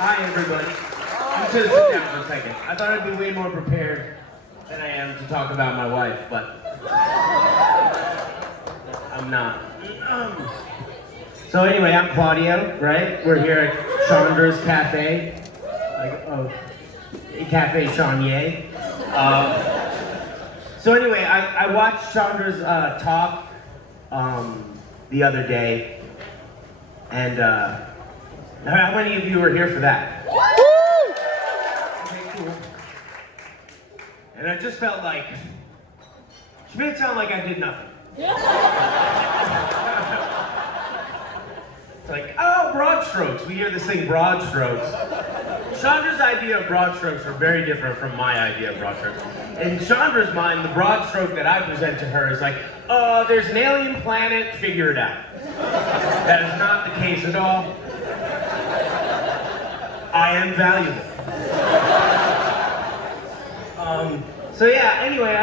Hi, everybody. I'm just sit down for a second. I thought I'd be way more prepared than I am to talk about my wife, but I'm not. So anyway, I'm Claudio, right? We're here at Chandra's Cafe, Cafe Chonnye. So anyway, I watched Chandra's talk the other day, and how many of you were here for that? Okay, cool. And I just felt like, she made it sound like I did nothing. It's like, oh, broad strokes. We hear this thing, broad strokes. Chandra's idea of broad strokes are very different from my idea of broad strokes. In Chandra's mind, the broad stroke that I present to her is like, there's an alien planet, figure it out. That is not the case at all. I am valuable. So yeah, anyway,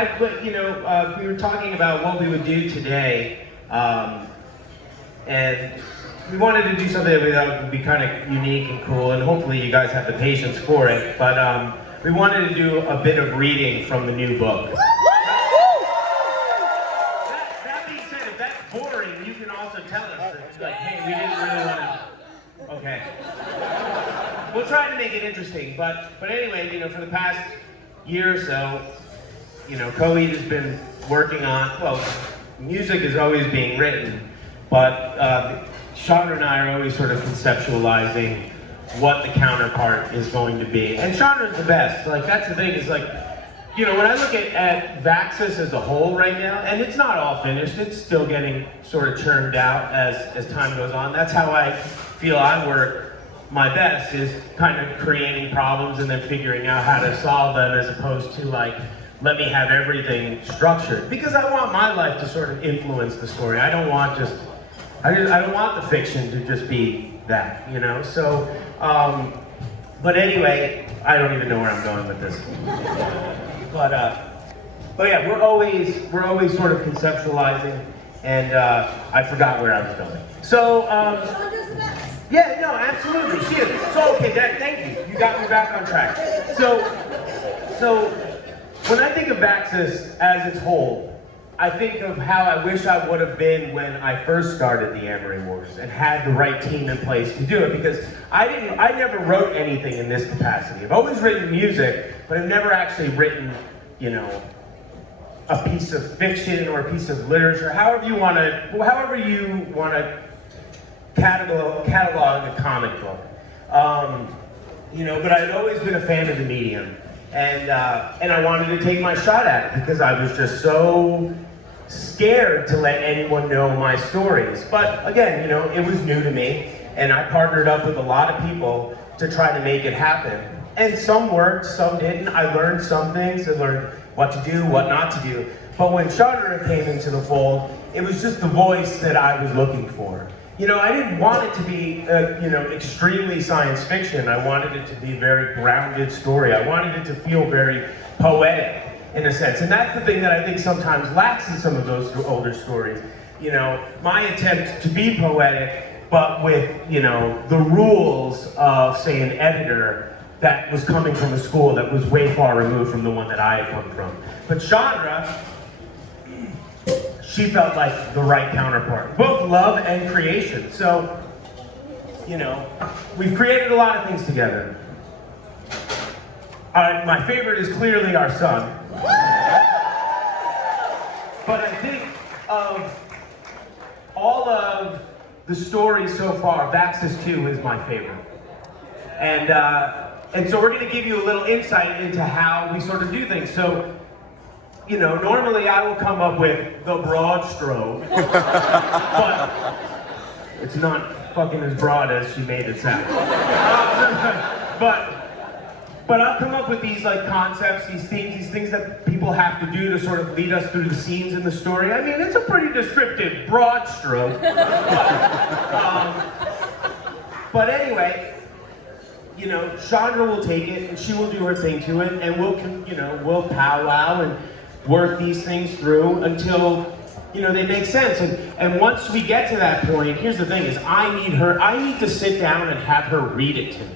we were talking about what we would do today, and we wanted to do something that we thought would be kind of unique and cool, and hopefully you guys have the patience for it, but we wanted to do a bit of reading from the new book. That being said, if that's boring, you can also tell us that, like, hey, we didn't really want to, okay. We'll try to make it interesting, but anyway, for the past year or so, Coed has been working on, well, music is always being written, but Chandra and I are always sort of conceptualizing what the counterpart is going to be. And Chandra's the best. Like, that's the thing, is like, when I look at VAXIS as a whole right now, and it's not all finished, it's still getting sort of churned out as time goes on. That's how I feel I work my best, is kind of creating problems and then figuring out how to solve them, as opposed to like, let me have everything structured. Because I want my life to sort of influence the story. I don't want the fiction to just be that, So, but anyway, I don't even know where I'm going with this. But yeah, we're always sort of conceptualizing, and I forgot where I was going. So, yeah, no, absolutely, she is. So, okay, thank you. You got me back on track. So when I think of VAXIS as its whole, I think of how I wish I would have been when I first started the Amory Wars and had the right team in place to do it, because I never wrote anything in this capacity. I've always written music, but I've never actually written, a piece of fiction or a piece of literature, however you want to catalog a comic book. But I'd always been a fan of the medium, and I wanted to take my shot at it because I was just so scared to let anyone know my stories. But again, it was new to me, and I partnered up with a lot of people to try to make it happen. And some worked, some didn't. I learned some things. I learned what to do, what not to do. But when Chonnye came into the fold, it was just the voice that I was looking for. I didn't want it to be, extremely science fiction. I wanted it to be a very grounded story. I wanted it to feel very poetic, in a sense. And that's the thing that I think sometimes lacks in some of those older stories. My attempt to be poetic, but with, the rules of, say, an editor that was coming from a school that was way far removed from the one that I had come from. But Chandra, she felt like the right counterpart, both love and creation. So, we've created a lot of things together. My favorite is clearly our son. But I think of all of the stories so far, VAXIS 2 is my favorite. And so we're going to give you a little insight into how we sort of do things. So, normally I will come up with the broad stroke, but it's not fucking as broad as she made it sound. But I'll come up with these concepts, these themes, these things that people have to do to sort of lead us through the scenes in the story. I mean, it's a pretty descriptive broad stroke. But anyway, Chandra will take it and she will do her thing to it, and we'll powwow and work these things through until they make sense. And once we get to that point, here's the thing: is I need to sit down and have her read it to me.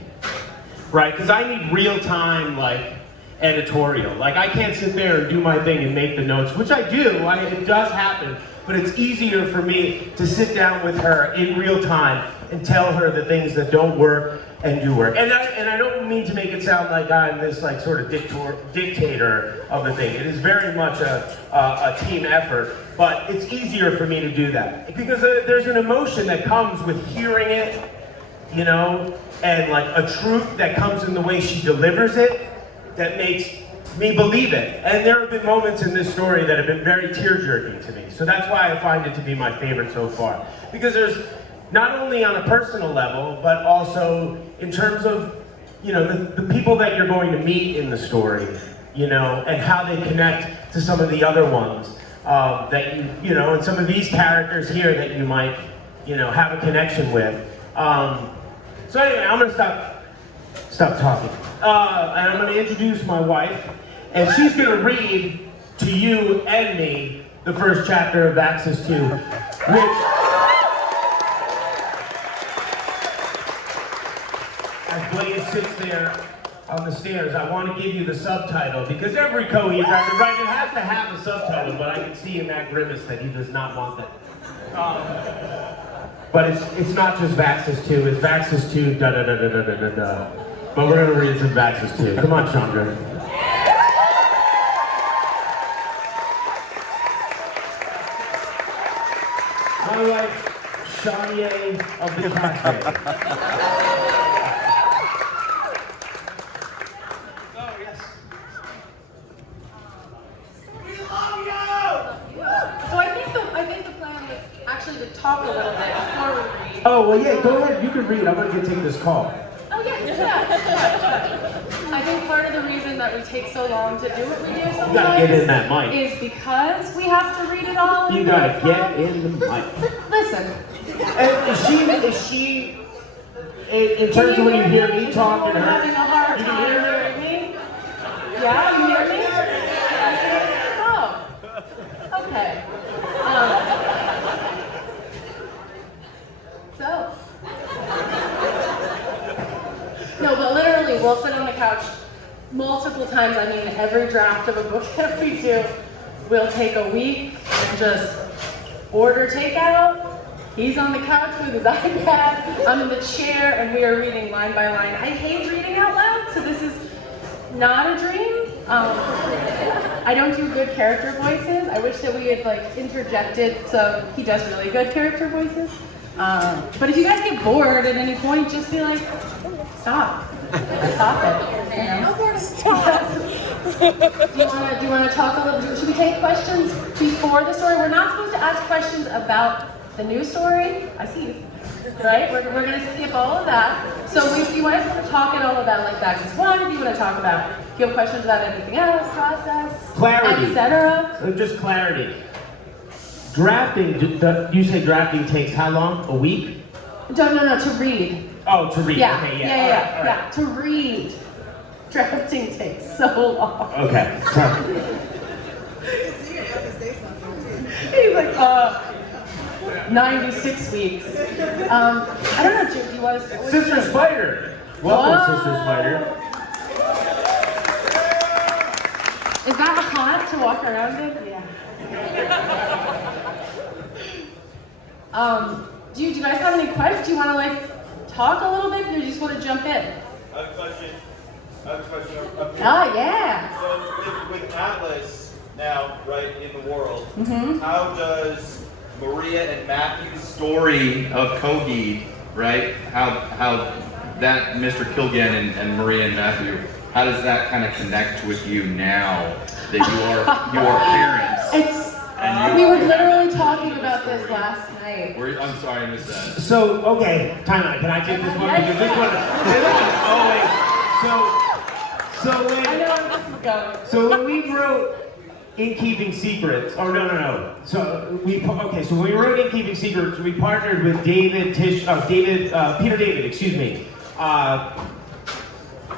right? Because I need real-time, like, editorial. Like, I can't sit there and do my thing and make the notes, which I do, it does happen, but it's easier for me to sit down with her in real time and tell her the things that don't work and do work. And I don't mean to make it sound like I'm this like sort of dictator of the thing. It is very much a team effort, but it's easier for me to do that. Because there's an emotion that comes with hearing it, you know, and like a truth that comes in the way she delivers it that makes me believe it. And there have been moments in this story that have been very tear-jerking to me. So that's why I find it to be my favorite so far. Because there's, not only on a personal level, but also in terms of, you know, the people that you're going to meet in the story, you know, and how they connect to some of the other ones that you know, and some of these characters here that you might, you know, have a connection with. So anyway, I'm gonna stop talking. And I'm gonna introduce my wife, and she's gonna read to you and me the first chapter of VAXIS 2, which, as Blaze sits there on the stairs, I want to give you the subtitle, because every co-writer has to have a subtitle, but I can see in that grimace that he does not want that. But it's not just VAXIS 2, it's VAXIS 2 da-da-da-da-da-da-da. But we're going to read some VAXIS 2. Come on, Chandra. My wife, Chonnye of the Cafe. To talk a little bit before we read. Oh, well, yeah, go ahead. You can read. I'm going to take this call. Oh, yeah. I think part of the reason that we take so long to do what we do sometimes You gotta get in that mic. Is because we have to read it all. You got to get in the mic. Listen. Is she, in terms of when you hear me talk and her, having a hard you time can hear her? hearing me? Yeah, you hear me? Oh. Okay. No, but literally, we'll sit on the couch multiple times. I mean, every draft of a book that we do, we'll take a week and just order takeout. He's on the couch with his iPad. I'm in the chair, and we are reading line by line. I hate reading out loud, so this is not a dream. I don't do good character voices. I wish that we had like interjected, so he does really good character voices. But if you guys get bored at any point, just be like, stop. Stop it. You know? Stop. Do you want to talk a little? Should we take questions before the story? We're not supposed to ask questions about the new story. I see you. Right? We're going to skip all of that. So if you guys want to talk at all about like VAXIS 1, if you want to talk about, if you have questions about anything else, process, clarity, etc. Just clarity. Drafting, you say drafting takes how long? A week? No, to read. Oh, to read. Yeah, Okay, yeah. All right. To read. Drafting takes so long. Okay. He's like, 96 weeks. I don't know, Jim, do you want to... Sister Spider. Welcome, Sister Spider. Is that hot to walk around in? Yeah. Do you guys have any questions? Do you want to like talk a little bit, or do you just want to jump in? I have a question. Up here. Oh yeah. So with Atlas now, right, in the world, Mm-hmm. how does Maria and Matthew's story of Coheed, right? How that Mr. Kilgan and Maria and Matthew, how does that kind of connect with you now that you are parents? We were literally talking about this last night. I'm sorry, I missed that. So, okay, time out. Can I take this one? Because this one always, I know where this is going. so when we wrote In Keeping Secrets, no. So when we wrote In Keeping Secrets, we partnered with Peter David, excuse me.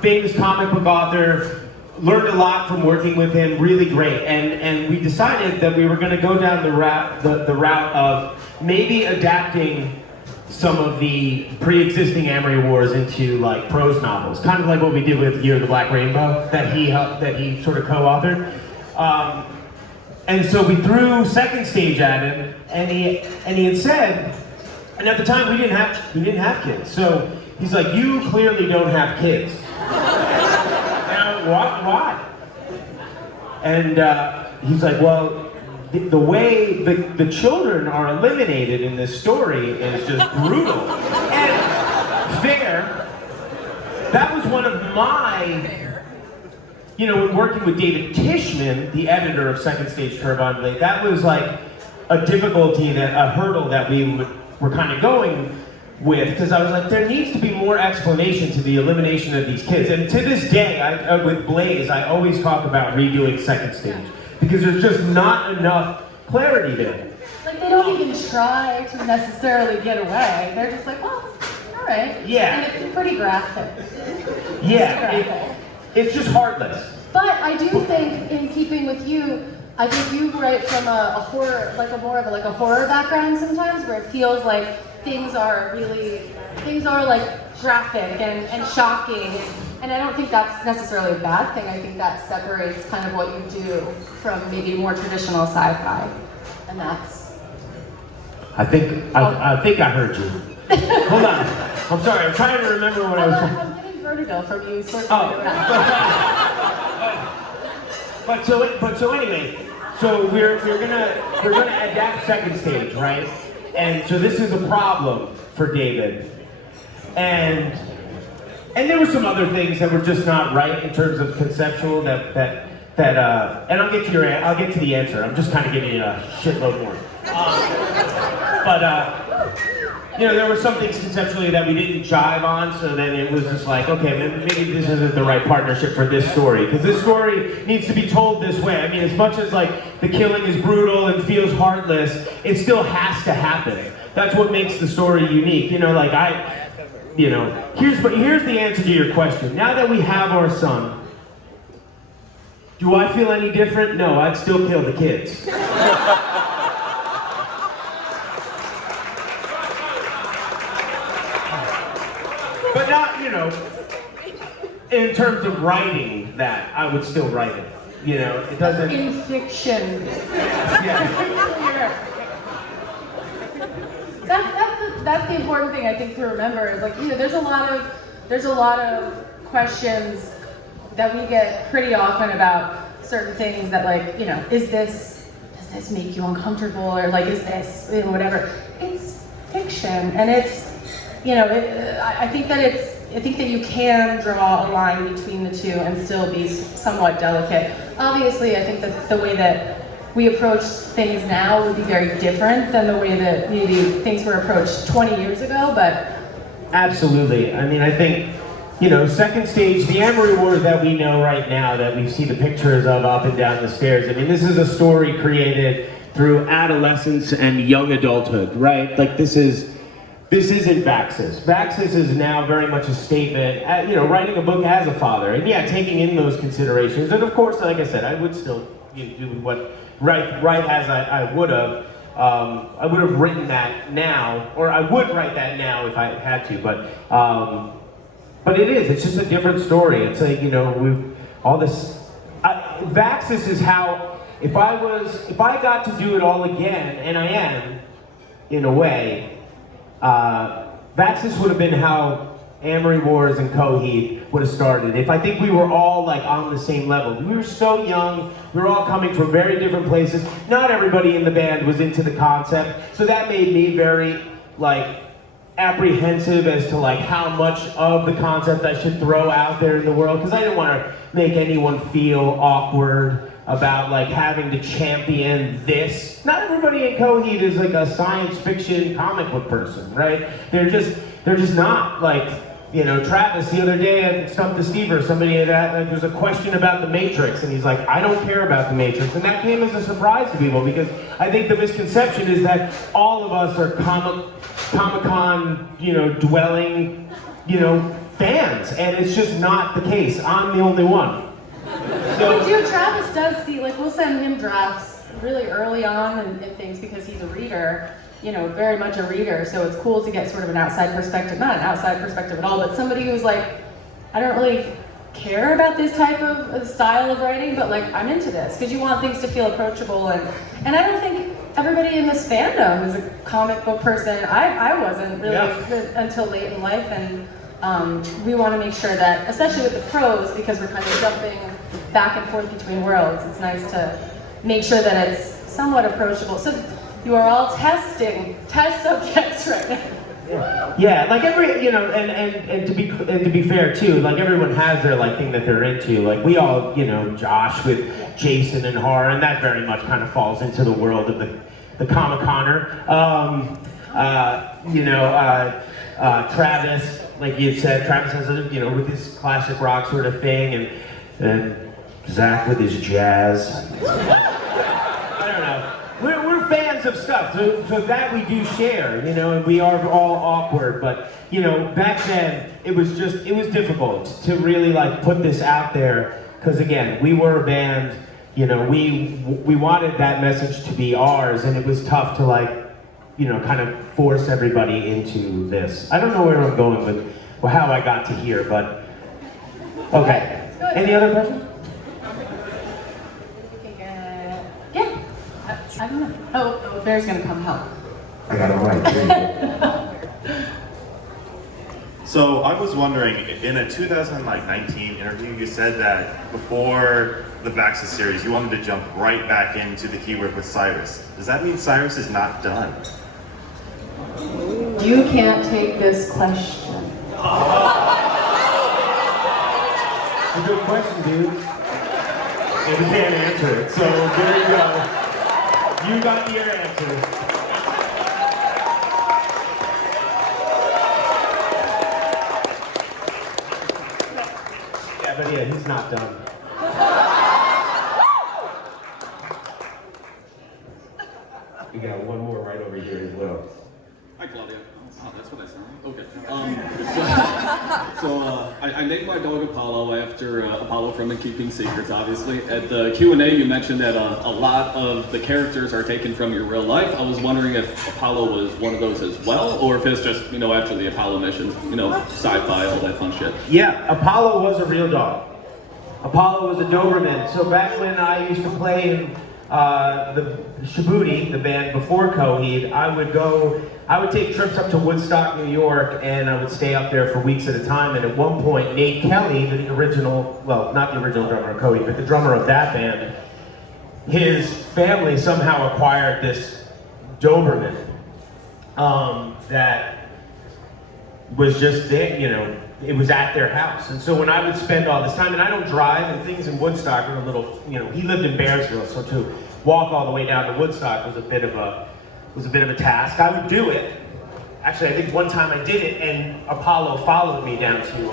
Famous comic book author, learned a lot from working with him, really great. And we decided that we were gonna go down the route of maybe adapting some of the pre-existing Amory Wars into like prose novels, kind of like what we did with Year of the Black Rainbow that he sort of co-authored. And so we threw Second Stage at him, and he had said, and at the time we didn't have kids, so he's like, you clearly don't have kids. And why? And he's like, well, the way the children are eliminated in this story is just brutal. And fair, that was one of my, you know, when working with David Tishman, the editor of Second Stage Turbine Blade, that was like a difficulty, a hurdle that we were kind of going with, because I was like, there needs to be more explanation to the elimination of these kids. And to this day, with Blaze, I always talk about redoing Second Stage, because there's just not enough clarity there. Like, they don't even try to necessarily get away. They're just like, well, all right. Yeah. And it's pretty graphic. Yeah, it's just heartless. But I do think, in keeping with you, I think you write from a horror, like a more of a horror background sometimes, where it feels like things are like graphic and shocking. And I don't think that's necessarily a bad thing. I think that separates kind of what you do from maybe more traditional sci-fi. And that's... I think I heard you. Hold on. I'm sorry, I'm trying to remember what I was saying. I'm getting vertigo from you circling around. But so anyway, so we're gonna adapt Second Stage, right? And so this is a problem for David. And there were some other things that were just not right in terms of conceptual and I'll get to the answer. I'm just kind of giving you a shitload more. You know, there were some things conceptually that we didn't jive on, so then it was just like, okay, maybe this isn't the right partnership for this story, because this story needs to be told this way. I mean, as much as like the killing is brutal and feels heartless, it still has to happen. That's what makes the story unique. You know, like here's the answer to your question. Now that we have our son, do I feel any different? No, I'd still kill the kids. But not, you know, in terms of writing that, I would still write it. You know, it doesn't... In fiction. Yeah. That's the important thing, I think, to remember is, like, you know, there's a lot of questions that we get pretty often about certain things that, like, you know, does this make you uncomfortable, or like, is this, you know, whatever. It's fiction, and it's, you know, I think that you can draw a line between the two and still be somewhat delicate. Obviously, I think that the way that we approach things now would be very different than the way that maybe things were approached 20 years ago, but... Absolutely. I mean, I think, you know, Second Stage, the Amory Wars that we know right now, that we see the pictures of up and down the stairs, I mean, this is a story created through adolescence and young adulthood, right? Like, this isn't VAXIS. VAXIS is now very much a statement, you know, writing a book as a father, and yeah, taking in those considerations. And of course, like I said, I would still do what right as I would have. I would have written that now, or I would write that now if I had to. But it's just a different story. It's like, you know, VAXIS is how, if I got to do it all again, and I am, in a way. VAXIS would have been how Amory Wars and Coheed would have started. If I think we were all like on the same level. We were so young, we were all coming from very different places. Not everybody in the band was into the concept, so that made me very like apprehensive as to like how much of the concept I should throw out there in the world, because I didn't want to make anyone feel awkward about like having to champion this. Not everybody in Coheed is like a science fiction comic book person, right? They're just not. Like, you know, Travis the other day at Stump the Stever, somebody had like, there's a question about the Matrix, and he's like, I don't care about the Matrix, and that came as a surprise to people, because I think the misconception is that all of us are Comic-Con, you know, dwelling, you know, fans, and it's just not the case. I'm the only one. So, dude, Travis does see, like, we'll send him drafts really early on and things because he's a reader. very much a reader, so it's cool to get sort of an outside perspective, not an outside perspective at all, but somebody who's like, I don't really care about this type of style of writing, but like, I'm into this, because you want things to feel approachable, and I don't think everybody in this fandom is a comic book person. I wasn't really until late in life, and we want to make sure that, especially with the prose, because we're kind of jumping back and forth between worlds, it's nice to make sure that it's somewhat approachable. So you are all test subjects right now. Yeah, like and to be fair too, like everyone has their like thing that they're into. Like we all, Josh with Jason and horror, and that very much kind of falls into the world of the Comic-Conner. Travis, like you said, Travis has with his classic rock sort of thing, and Zach with his jazz. I don't know. We're fans of stuff, so that we do share, and we are all awkward, but, back then, it was difficult to really, like, put this out there, because, again, we were a band, we wanted that message to be ours, and it was tough to, like, kind of force everybody into this. I don't know where I'm going with how I got to here, but, okay. Any other questions? I don't know. Oh, Bear's gonna come help. I got it right. So I was wondering, in a 2019 interview, you said that before the VAXIS series, you wanted to jump right back into the keyword with Cyrus. Does that mean Cyrus is not done? You can't take this question. It's a good question, dude. And we can't answer it, so there you go. You got your answer. Yeah, but yeah, he's not done. We got one more right over here as well. Hi, Claudia. Oh, that's what I sound like. Okay. I named my dog Apollo after Apollo from The Keeping Secrets, obviously. At the Q&A, you mentioned that a lot of the characters are taken from your real life. I was wondering if Apollo was one of those as well, or if it's just, after the Apollo missions, sci-fi, all that fun shit. Yeah, Apollo was a real dog. Apollo was a Doberman. So back when I used to play in the Shabuti, the band before Coheed, I would take trips up to Woodstock, New York, and I would stay up there for weeks at a time. And at one point, Nate Kelly, the original, well, not the original drummer of Coheed, but the drummer of that band, his family somehow acquired this Doberman that was just there, it was at their house. And so when I would spend all this time, and I don't drive, and things in Woodstock are a little, he lived in Bearsville, so to walk all the way down to Woodstock was a bit of a task. I would do it. Actually, I think one time I did it, and Apollo followed me down to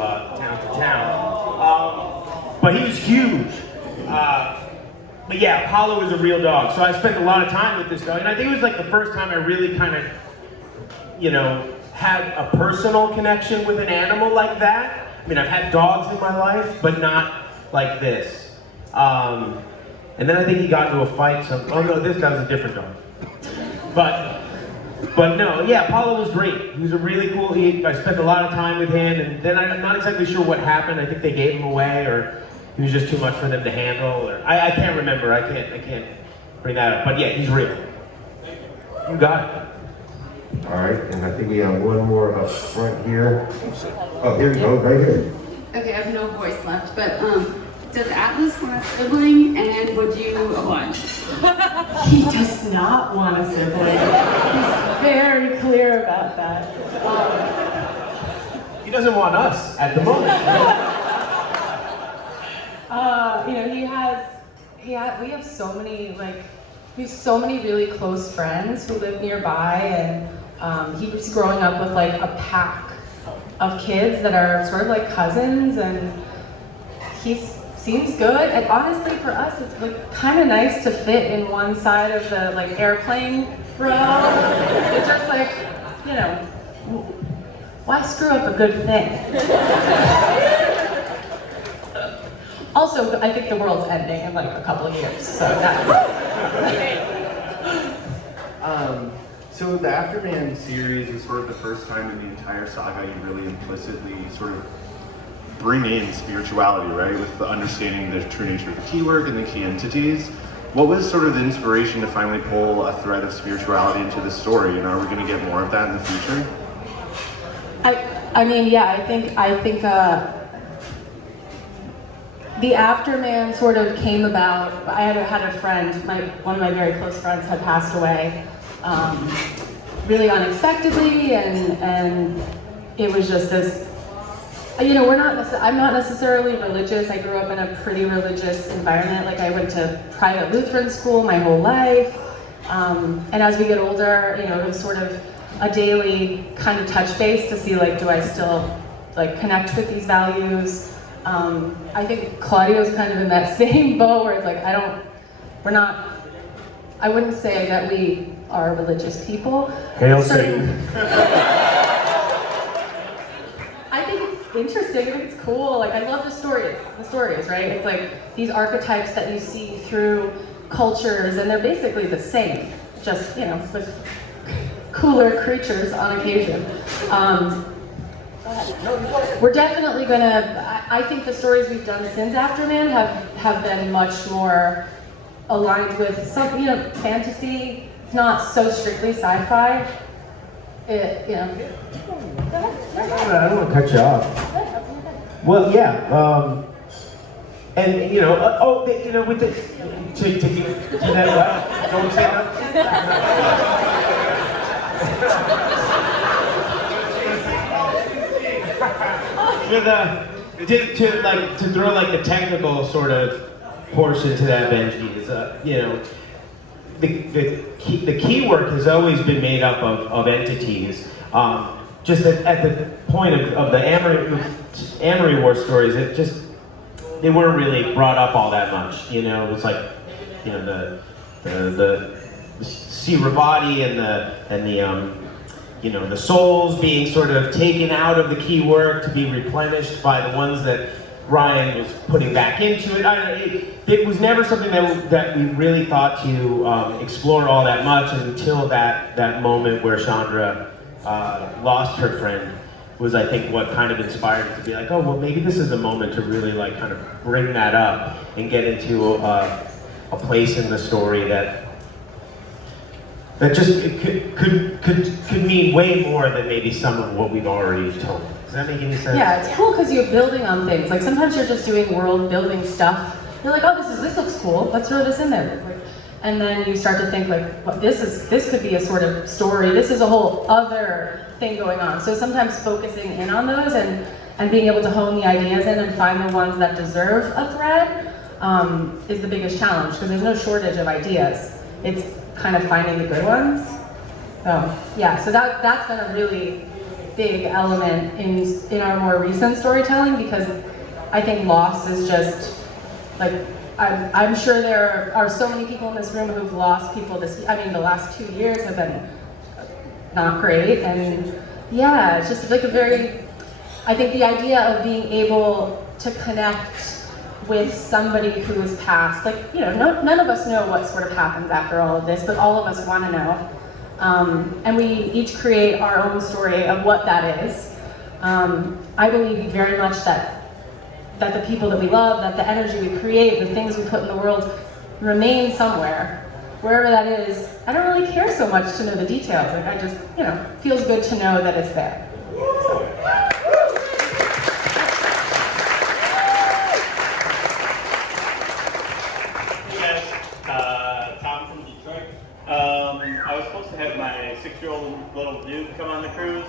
town. But he was huge. But yeah, Apollo was a real dog. So I spent a lot of time with this dog, and I think it was like the first time I really kind of, had a personal connection with an animal like that. I mean, I've had dogs in my life, but not like this. And then I think he got into a fight. Oh no, this guy was a different dog. But no, yeah, Apollo was great. He was a really cool. I spent a lot of time with him, and then I'm not exactly sure what happened. I think they gave him away, or he was just too much for them to handle. Or I can't remember. I can't bring that up. But yeah, he's real. You got it. All right, and I think we have one more up front here. Oh, here we go, right here. Okay, I have no voice left, but does Atlas want a sibling, and would you oblige? He does not want a sibling. He's very clear about that. He doesn't want us at the moment. We have so many we have so many really close friends who live nearby, and he was growing up with like a pack of kids that are sort of like cousins, and he seems good. And honestly, for us, it's like kind of nice to fit in one side of the like airplane row. It's just like, why screw up a good thing? Also, I think the world's ending in like a couple of years, so that's... So the Afterman series is sort of the first time in the entire saga you really implicitly sort of bring in spirituality, right? With the understanding the true nature of the key work and the key entities. What was sort of the inspiration to finally pull a thread of spirituality into the story, and are we going to get more of that in the future? I mean, yeah, I think the Afterman sort of came about. I had a friend, one of my very close friends had passed away, really unexpectedly, and it was just this. I'm not necessarily religious. I grew up in a pretty religious environment. Like, I went to private Lutheran school my whole life, and as we get older, it was sort of a daily kind of touch base to see, like, do I still like connect with these values? I think Claudio's kind of in that same boat where it's like, I wouldn't say that we are religious people. Hail Satan. I think it's interesting, I think it's cool. Like, I love the stories, right? It's like these archetypes that you see through cultures, and they're basically the same, just, with cooler creatures on occasion. We're definitely gonna, I think the stories we've done since Afterman have been much more aligned with some, fantasy. It's not so strictly sci-fi. I don't want to cut you off. Well, yeah, and with the to that, don't say nothing. To throw like the technical sort of portion to that, Benji, is the key work has always been made up of entities. Just at the point of the Amory War stories, they weren't really brought up all that much. It was like, the Sirabadi and the souls being sort of taken out of the key work to be replenished by the ones that Ryan was putting back into it. It was never something that we really thought to explore all that much until that moment where Chandra lost her friend was, I think, what kind of inspired it to be like, oh, well, maybe this is a moment to really like kind of bring that up and get into a place in the story that just could mean way more than maybe some of what we've already told. Does that make any sense? Yeah, it's cool because you're building on things. Like, sometimes you're just doing world building stuff. You're like, oh, this looks cool. Let's throw this in there. Like, and then you start to think like, well, this could be a sort of story. This is a whole other thing going on. So sometimes focusing in on those and being able to hone the ideas in and find the ones that deserve a thread is the biggest challenge, because there's no shortage of ideas. It's kind of finding the good ones. So yeah, so that's been a really big element in our more recent storytelling, because I think loss is just like, I'm sure there are so many people in this room who've lost people the last 2 years have been not great, and yeah, it's just like I think the idea of being able to connect with somebody who has passed, like, none of us know what sort of happens after all of this, but all of us want to know. And we each create our own story of what that is. I believe very much that the people that we love, that the energy we create, the things we put in the world remain somewhere. Wherever that is, I don't really care so much to know the details. Like, I just, feels good to know that it's there. So. I was supposed to have my 6-year-old little dude come on the cruise,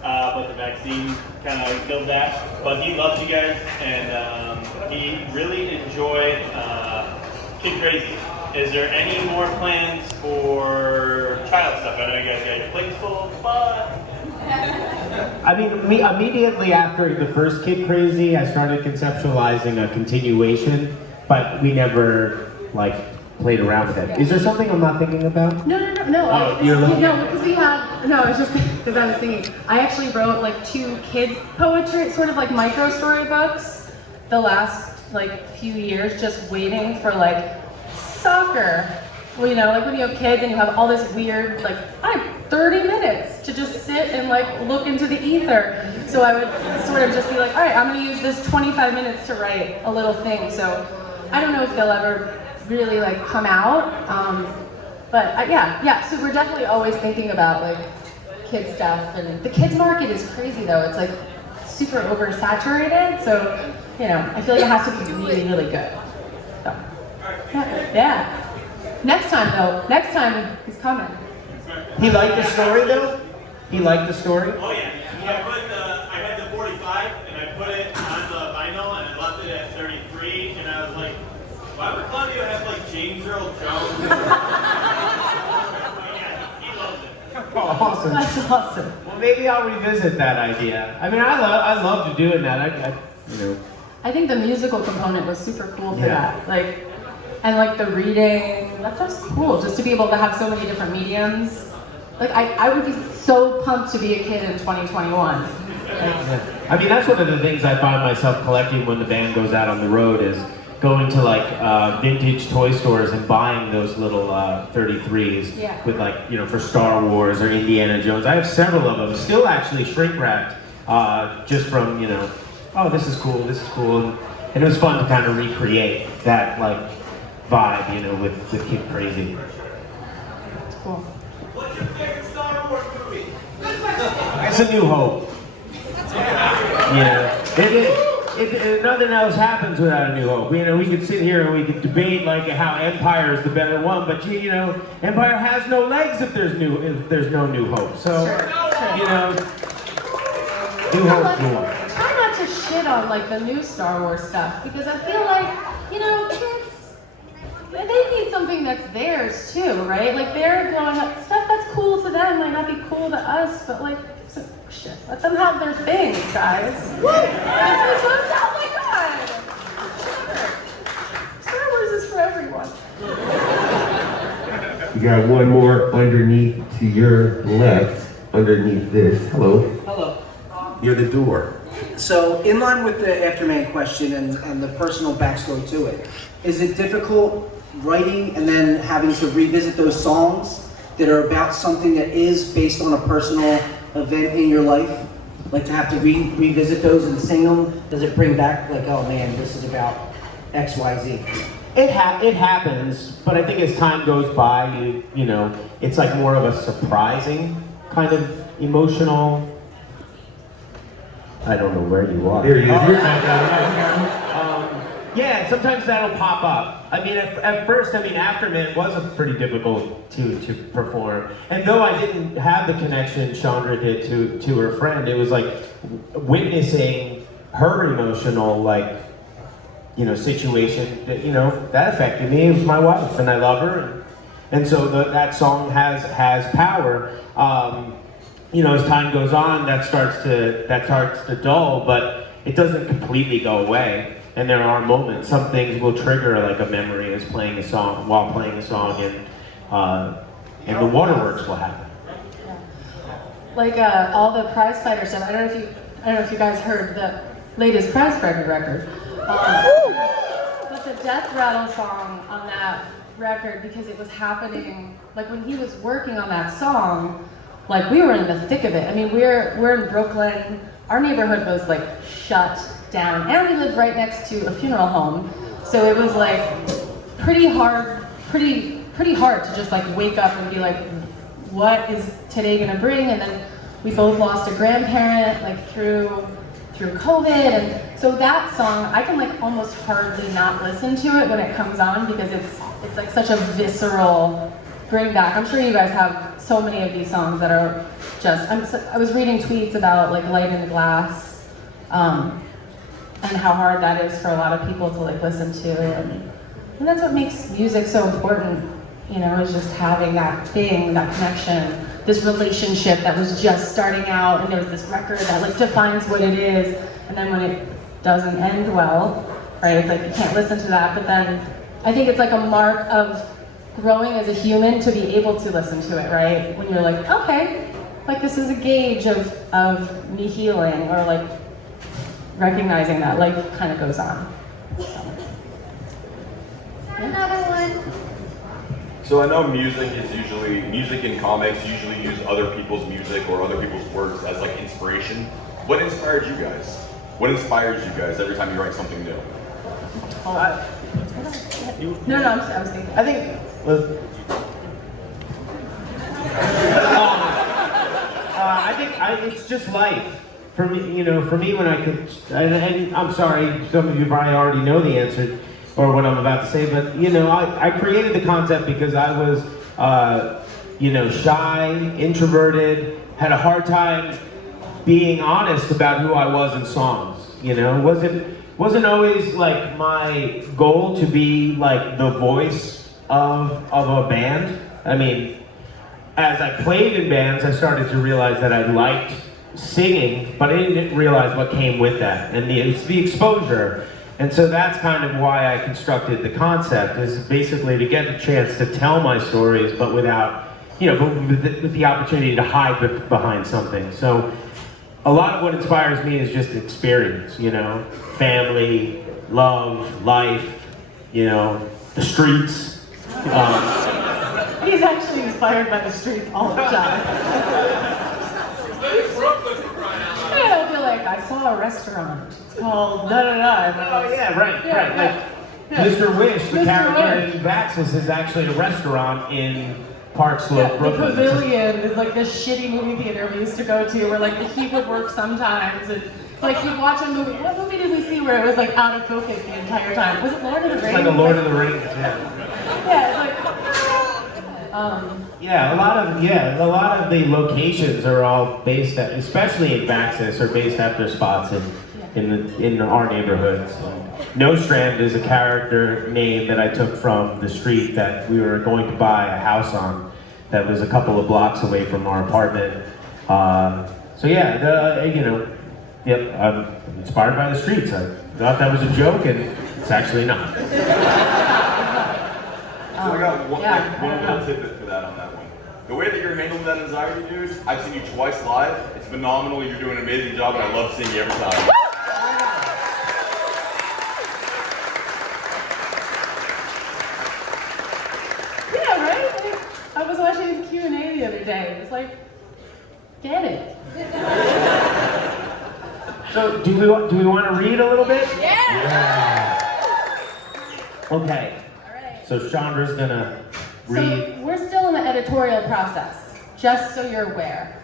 but the vaccine kind of killed that. But he loves you guys, and he really enjoyed Kid Crazy. Is there any more plans for child stuff? I know you guys got your plates full, but... I mean, immediately after the first Kid Crazy, I started conceptualizing a continuation, but we never, played around with it. Is there something I'm not thinking about? No. Oh, you're looking. No, because it's just because I was thinking. I actually wrote 2 kids poetry, sort of like micro storybooks, the last few years, just waiting for soccer Well, you know, like when you have kids and you have all this weird, like, I have 30 minutes to just sit and like look into the ether. So I would sort of just be like, all right, I'm gonna use this 25 minutes to write a little thing. So I don't know if they'll ever really like come out. But yeah, so we're definitely always thinking about like kid stuff. And the kids market is crazy though. It's like super oversaturated. So, you know, I feel like it has to be really, really good. So, yeah. Next time he's coming. He liked the story though? He liked the story? Oh yeah. I had the 45 and I put it on the vinyl and I left it at 33 and I was like, why would Claudio have like James Earl Jones? Yeah, he loves it. Oh, awesome. That's awesome. Well, maybe I'll revisit that idea. I mean, I love doing that. I think the musical component was super cool for Yeah. that. Like, and like the reading, that stuff's cool. Just to be able to have so many different mediums. Like, I would be so pumped to be a kid in 2021. I mean, that's one of the things I find myself collecting when the band goes out on the road is going to like vintage toy stores and buying those little 33s Yeah. with like, you know, for Star Wars or Indiana Jones. I have several of them, still actually shrink wrapped, just from, you know, oh, this is cool. And it was fun to kind of recreate that like vibe, you know, with Kid Crazy. It's cool. What's your favorite Star Wars movie? It's A New Hope. Yeah. Nothing else happens without A New Hope. You know, we could sit here and we could debate like how Empire is the better one, but you know, Empire has no legs if there's no New Hope. So, you know, New Hope's the one. Try not to shit on like the new Star Wars stuff because I feel like, you know, kids, they need something that's theirs too, right? Like they're growing up, stuff that's cool to them might not be cool to us, but like, shit, let them have their things, guys. That's so oh my god! Star Wars is for everyone. You got one more underneath to your left, underneath this. Hello. Hello. Near the door. So, in line with the Afterman question and the personal backstory to it, is it difficult writing and then having to revisit those songs that are about something that is based on a personal event in your life? Like to have to revisit those and sing them? Does it bring back like, oh man, this is about X, Y, Z? It happens, but I think as time goes by, you know, it's like more of a surprising kind of emotional. I don't know where you are. There you go. Yeah, sometimes that'll pop up. I mean, at first, I mean, Afterman was pretty difficult to perform. And though I didn't have the connection Chandra did to her friend, it was like witnessing her emotional, like, you know, situation that, you know, that affected me. It was my wife, and I love her. And so that song has power. You know, as time goes on, that starts to dull, but it doesn't completely go away. And there are moments, some things will trigger like a memory as playing a song, and the waterworks will happen. Like all the prize fighter stuff. I don't know if you guys heard the latest prize fighter record. But the Death Rattle song on that record, because it was happening, like when he was working on that song, like we were in the thick of it. I mean, we're in Brooklyn. Our neighborhood was like shut down, and we lived right next to a funeral home, so it was like pretty hard to just like wake up and be like, what is today gonna bring? And then we both lost a grandparent like through COVID, and so that song I can like almost hardly not listen to it when it comes on because it's like such a visceral bring back. I'm sure you guys have so many of these songs that are just. I was reading tweets about like Light in the Glass. And how hard that is for a lot of people to like listen to, and that's what makes music so important, you know, is just having that thing, that connection, this relationship that was just starting out, and there's this record that like defines what it is, and then when it doesn't end well, right, it's like you can't listen to that, but then I think it's like a mark of growing as a human to be able to listen to it, right, when you're like, okay, like this is a gauge of me healing, or like recognizing that life kind of goes on. Another one. So I know music in comics usually use other people's music or other people's works as like inspiration. What inspired you guys? What inspires you guys every time you write something new? No, I was thinking. I think. It's just life. For me, for me when I could, and I'm sorry, some of you probably already know the answer or what I'm about to say, but I created the concept because I was, shy, introverted, had a hard time being honest about who I was in songs. Wasn't always like my goal to be like the voice of a band. I mean, as I played in bands, I started to realize that I liked singing, but I didn't realize what came with that, and it's the exposure. And so that's kind of why I constructed the concept, is basically to get the chance to tell my stories, but without, but with the opportunity to hide behind something. So a lot of what inspires me is just experience, family, love, life, the streets. He's actually inspired by the streets all the time. I'll be like, I saw a restaurant. It's called da-da-da. Oh yeah, right. Like, Mr. Wish, the character in VAXIS, is actually a restaurant in Park Slope, Brooklyn. The Pavilion is like this shitty movie theater we used to go to where like the heat would work sometimes, and like you'd watch a movie. What movie did we see where it was like out of focus the entire time? Was it Lord of the Rings? It's like a Lord of the Rings, yeah. Yeah, it's like a lot of the locations are all based at, especially in VAXIS, are based after spots in our neighborhoods. Nostrand is a character name that I took from the street that we were going to buy a house on, that was a couple of blocks away from our apartment. I'm inspired by the streets. I thought that was a joke, and it's actually not. So I got one little tidbit for that on that one. The way that you're handling that anxiety, dude, I've seen you twice live. It's phenomenal. You're doing an amazing job, and I love seeing you every time. yeah, right? I was watching his Q&A the other day. It's like, get it. So do we want to read a little bit? Yeah. Okay. So Chandra's gonna read. So we're still in the editorial process, just so you're aware.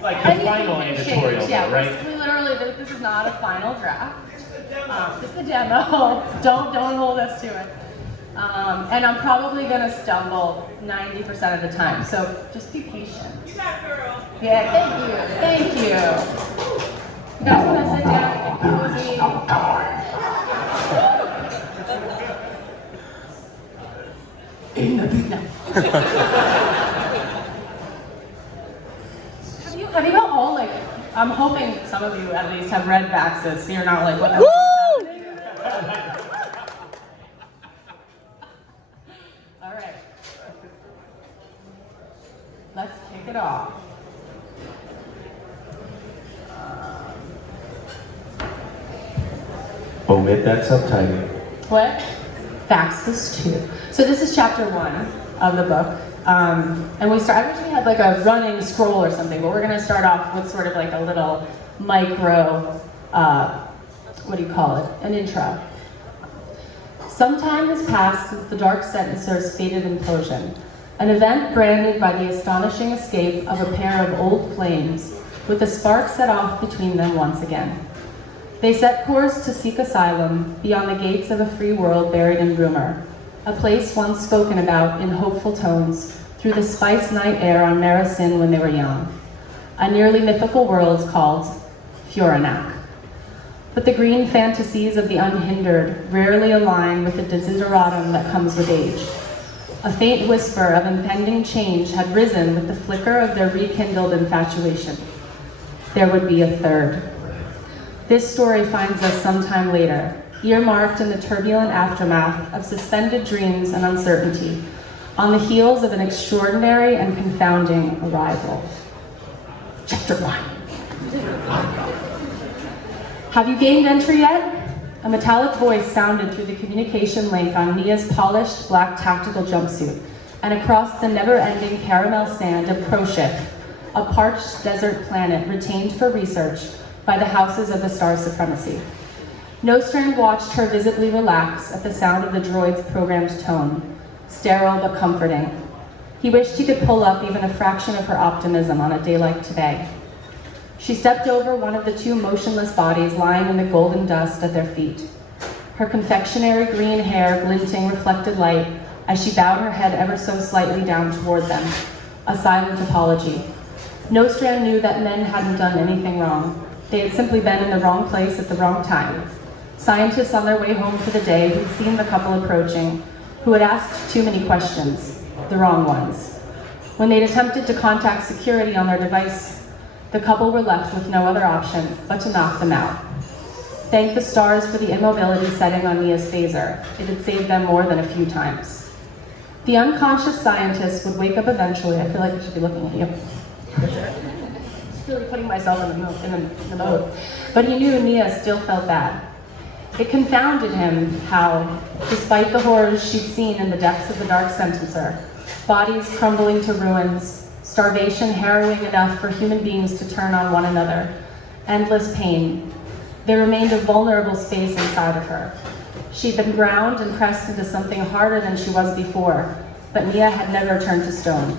Like the final editorial, yeah, right? We literally, this is not a final draft. This is a demo. Don't hold us to it. And I'm probably gonna stumble 90% of the time, so just be patient. You got it, girl. Yeah, thank you. You guys wanna sit down and get cozy? Have you all like? I'm hoping some of you at least have read VAXIS, so you're not like, what the hell is happening? All right, let's kick it off. Omit that subtitle. What? VAXIS 2. So this is chapter 1 of the book. And we originally had like a running scroll or something, but we're gonna start off with sort of like a little micro, an intro. Some time has passed since the Dark Sentencer's fated implosion, an event branded by the astonishing escape of a pair of old flames, with a spark set off between them once again. They set course to seek asylum beyond the gates of a free world buried in rumor, a place once spoken about in hopeful tones through the spiced night air on Marasin when they were young, a nearly mythical world called Fiorenac. But the green fantasies of the unhindered rarely align with the desideratum that comes with age. A faint whisper of impending change had risen with the flicker of their rekindled infatuation. There would be a third. This story finds us sometime later, earmarked in the turbulent aftermath of suspended dreams and uncertainty, on the heels of an extraordinary and confounding arrival. Chapter 1. Have you gained entry yet? A metallic voice sounded through the communication link on Nia's polished black tactical jumpsuit and across the never-ending caramel sand of Proshif, a parched desert planet retained for research by the houses of the Star Supremacy. Nostrand watched her visibly relax at the sound of the droid's programmed tone, sterile but comforting. He wished he could pull up even a fraction of her optimism on a day like today. She stepped over one of the two motionless bodies lying in the golden dust at their feet. Her confectionery green hair glinting reflected light as she bowed her head ever so slightly down toward them, a silent apology. Nostrand knew that men hadn't done anything wrong. They had simply been in the wrong place at the wrong time. Scientists on their way home for the day who'd seen the couple approaching, who had asked too many questions, the wrong ones. When they'd attempted to contact security on their device, the couple were left with no other option but to knock them out. Thank the stars for the immobility setting on Nia's phaser. It had saved them more than a few times. The unconscious scientist would wake up eventually. I feel like I should be looking at you. Just really putting myself in the mode. But he knew Nia still felt bad. It confounded him how, despite the horrors she'd seen in the depths of the Dark Sentencer, bodies crumbling to ruins, starvation harrowing enough for human beings to turn on one another, endless pain, there remained a vulnerable space inside of her. She'd been ground and pressed into something harder than she was before, but Nia had never turned to stone.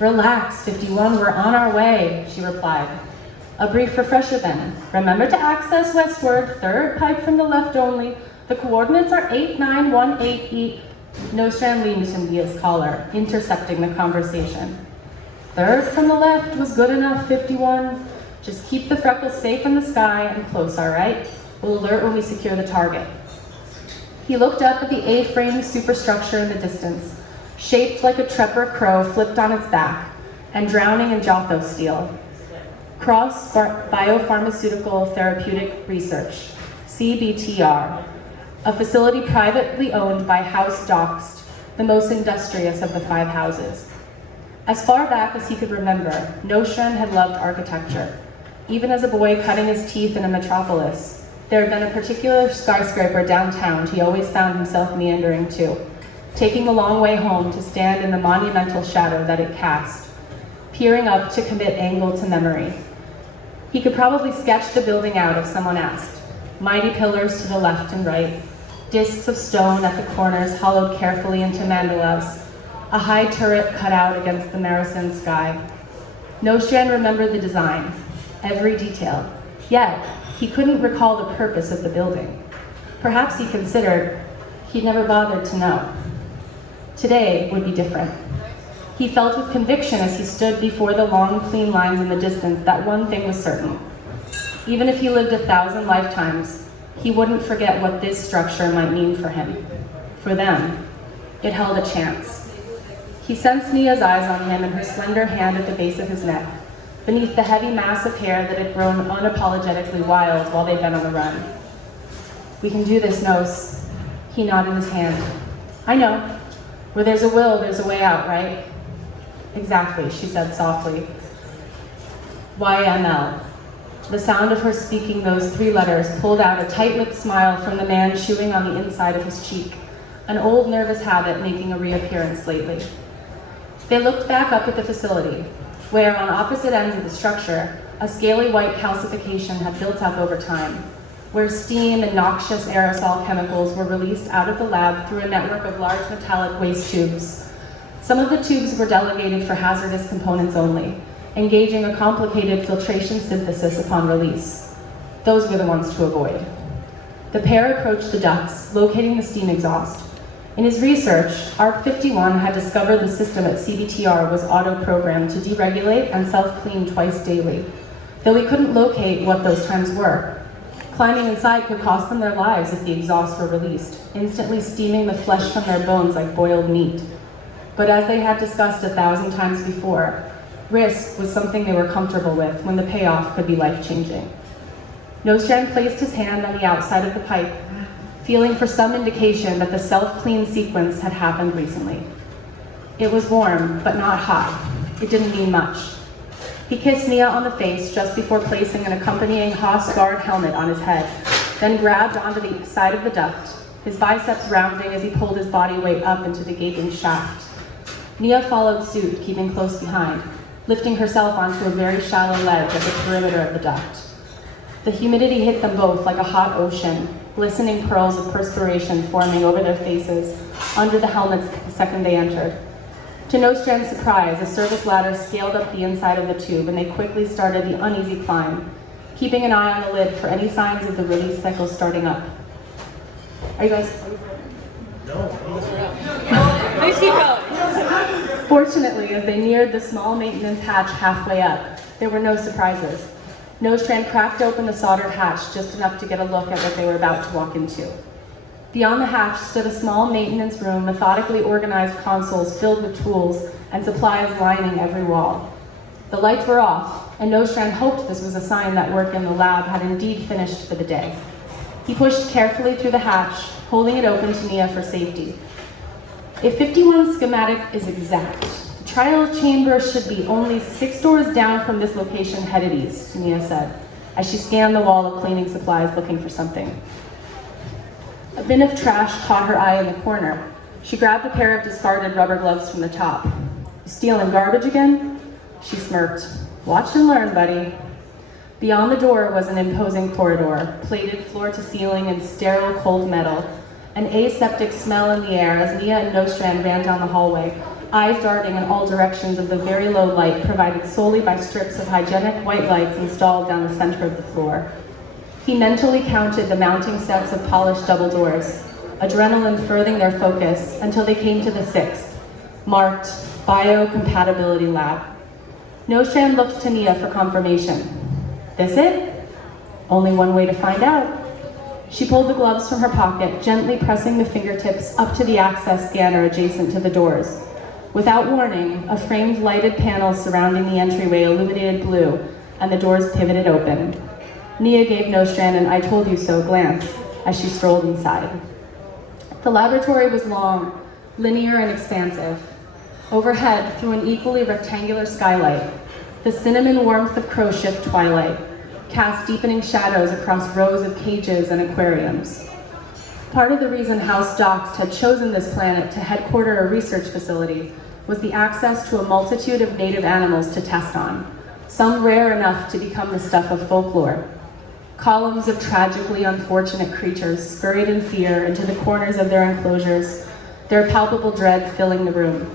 Relax, 51, we're on our way, she replied. A brief refresher then. Remember to access westward, third pipe from the left only. The coordinates are 8918E. Nostrand leaned to Nia's collar, intercepting the conversation. Third from the left was good enough, 51. Just keep the freckles safe in the sky and close, all right? We'll alert when we secure the target. He looked up at the A-frame superstructure in the distance, shaped like a Trepper crow flipped on its back and drowning in Jotho steel. Cross Biopharmaceutical Therapeutic Research, CBTR, a facility privately owned by House Doxt, the most industrious of the 5 houses. As far back as he could remember, Nostrand had loved architecture. Even as a boy cutting his teeth in a metropolis, there had been a particular skyscraper downtown he always found himself meandering to, taking the long way home to stand in the monumental shadow that it cast, peering up to commit angle to memory. He could probably sketch the building out if someone asked. Mighty pillars to the left and right, discs of stone at the corners hollowed carefully into mandalas, a high turret cut out against the Maricin sky. Nostrand remembered the design, every detail, yet he couldn't recall the purpose of the building. Perhaps he considered he'd never bothered to know. Today would be different. He felt with conviction as he stood before the long, clean lines in the distance that one thing was certain. Even if he lived 1,000 lifetimes, he wouldn't forget what this structure might mean for him. For them, it held a chance. He sensed Nia's eyes on him and her slender hand at the base of his neck, beneath the heavy mass of hair that had grown unapologetically wild while they'd been on the run. We can do this, Nos. He nodded his hand. I know. Where there's a will, there's a way out, right? Exactly, she said softly. YML. The sound of her speaking those 3 letters pulled out a tight-lipped smile from the man chewing on the inside of his cheek, an old nervous habit making a reappearance lately. They looked back up at the facility, where on opposite ends of the structure, a scaly white calcification had built up over time, where steam and noxious aerosol chemicals were released out of the lab through a network of large metallic waste tubes. Some of the tubes were delegated for hazardous components only, engaging a complicated filtration synthesis upon release. Those were the ones to avoid. The pair approached the ducts, locating the steam exhaust. In his research, ARC-51 had discovered the system at CBTR was auto-programmed to deregulate and self-clean twice daily, though he couldn't locate what those times were. Climbing inside could cost them their lives if the exhausts were released, instantly steaming the flesh from their bones like boiled meat. But as they had discussed 1,000 times before, risk was something they were comfortable with when the payoff could be life-changing. Nostrand placed his hand on the outside of the pipe, feeling for some indication that the self-clean sequence had happened recently. It was warm, but not hot. It didn't mean much. He kissed Nia on the face just before placing an accompanying Haas Guard helmet on his head, then grabbed onto the side of the duct, his biceps rounding as he pulled his body weight up into the gaping shaft. Nia followed suit, keeping close behind, lifting herself onto a very shallow ledge at the perimeter of the duct. The humidity hit them both like a hot ocean, glistening pearls of perspiration forming over their faces under the helmets the second they entered. To Nostrand's surprise, a service ladder scaled up the inside of the tube, and they quickly started the uneasy climb, keeping an eye on the lid for any signs of the release cycle starting up. Are you guys? Please keep going. Fortunately, as they neared the small maintenance hatch halfway up, there were no surprises. Nostrand cracked open the soldered hatch just enough to get a look at what they were about to walk into. Beyond the hatch stood a small maintenance room, methodically organized consoles filled with tools and supplies lining every wall. The lights were off, and Nostrand hoped this was a sign that work in the lab had indeed finished for the day. He pushed carefully through the hatch, holding it open to Nia for safety. If 51's schematic is exact, the trial chamber should be only 6 doors down from this location headed east, Nia said, as she scanned the wall of cleaning supplies looking for something. A bin of trash caught her eye in the corner. She grabbed a pair of discarded rubber gloves from the top. "You stealing garbage again?" She smirked. "Watch and learn, buddy." Beyond the door was an imposing corridor, plated floor to ceiling in sterile cold metal, an aseptic smell in the air as Nia and Nostrand ran down the hallway, eyes darting in all directions of the very low light provided solely by strips of hygienic white lights installed down the center of the floor. He mentally counted the mounting sets of polished double doors, adrenaline furthering their focus until they came to the 6th, marked Biocompatibility Lab. Nostrand looked to Nia for confirmation. "This it?" "Only one way to find out." She pulled the gloves from her pocket, gently pressing the fingertips up to the access scanner adjacent to the doors. Without warning, a framed lighted panel surrounding the entryway illuminated blue, and the doors pivoted open. Nia gave Nostrand an "I told you so" glance as she strolled inside. The laboratory was long, linear and expansive. Overhead, through an equally rectangular skylight, the cinnamon warmth of crow shift twilight cast deepening shadows across rows of cages and aquariums. Part of the reason House Docs had chosen this planet to headquarter a research facility was the access to a multitude of native animals to test on, some rare enough to become the stuff of folklore. Columns of tragically unfortunate creatures scurried in fear into the corners of their enclosures, their palpable dread filling the room.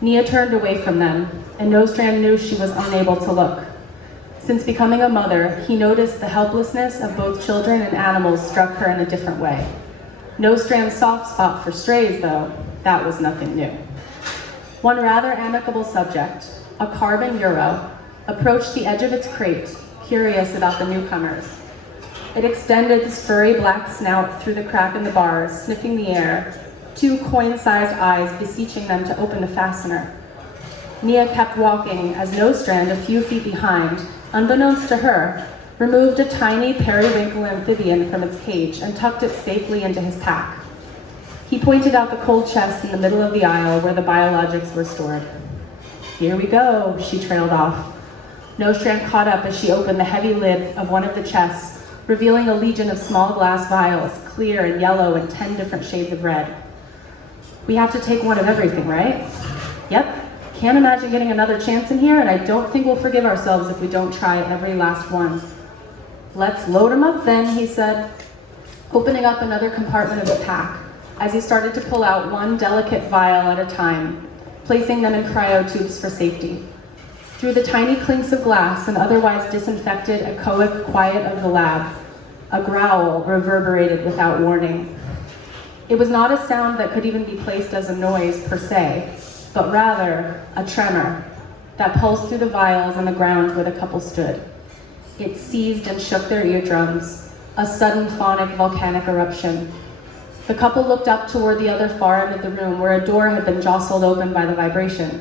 Nia turned away from them, and Nostrand knew she was unable to look. Since becoming a mother, he noticed the helplessness of both children and animals struck her in a different way. Nostrand's soft spot for strays, though, that was nothing new. One rather amicable subject, a carbon euro, approached the edge of its crate, curious about the newcomers. It extended its furry black snout through the crack in the bars, sniffing the air, 2 coin-sized eyes beseeching them to open the fastener. Nia kept walking as Nostrand, a few feet behind, unbeknownst to her, removed a tiny periwinkle amphibian from its cage and tucked it safely into his pack. He pointed out the cold chest in the middle of the aisle where the biologics were stored. "Here we go," she trailed off. Nostrand caught up as she opened the heavy lid of one of the chests, revealing a legion of small glass vials, clear and yellow and 10 different shades of red. "We have to take one of everything, right?" "Yep. Can't imagine getting another chance in here, and I don't think we'll forgive ourselves if we don't try every last one." "Let's load 'em up then," he said, opening up another compartment of the pack as he started to pull out one delicate vial at a time, placing them in cryotubes for safety. Through the tiny clinks of glass and otherwise disinfected echoic quiet of the lab, a growl reverberated without warning. It was not a sound that could even be placed as a noise per se, but rather a tremor that pulsed through the vials on the ground where the couple stood. It seized and shook their eardrums, a sudden phonic volcanic eruption. The couple looked up toward the other far end of the room where a door had been jostled open by the vibration.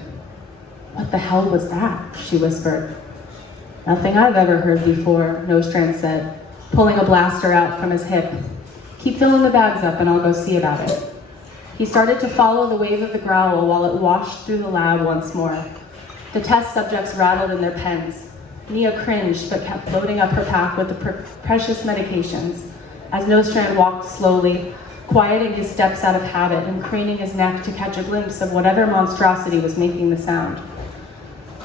"What the hell was that?" she whispered. "Nothing I've ever heard before," Nostrand said, pulling a blaster out from his hip. "Keep filling the bags up and I'll go see about it." He started to follow the wave of the growl while it washed through the lab once more. The test subjects rattled in their pens. Nia cringed but kept loading up her pack with the precious medications, as Nostrand walked slowly, quieting his steps out of habit and craning his neck to catch a glimpse of whatever monstrosity was making the sound.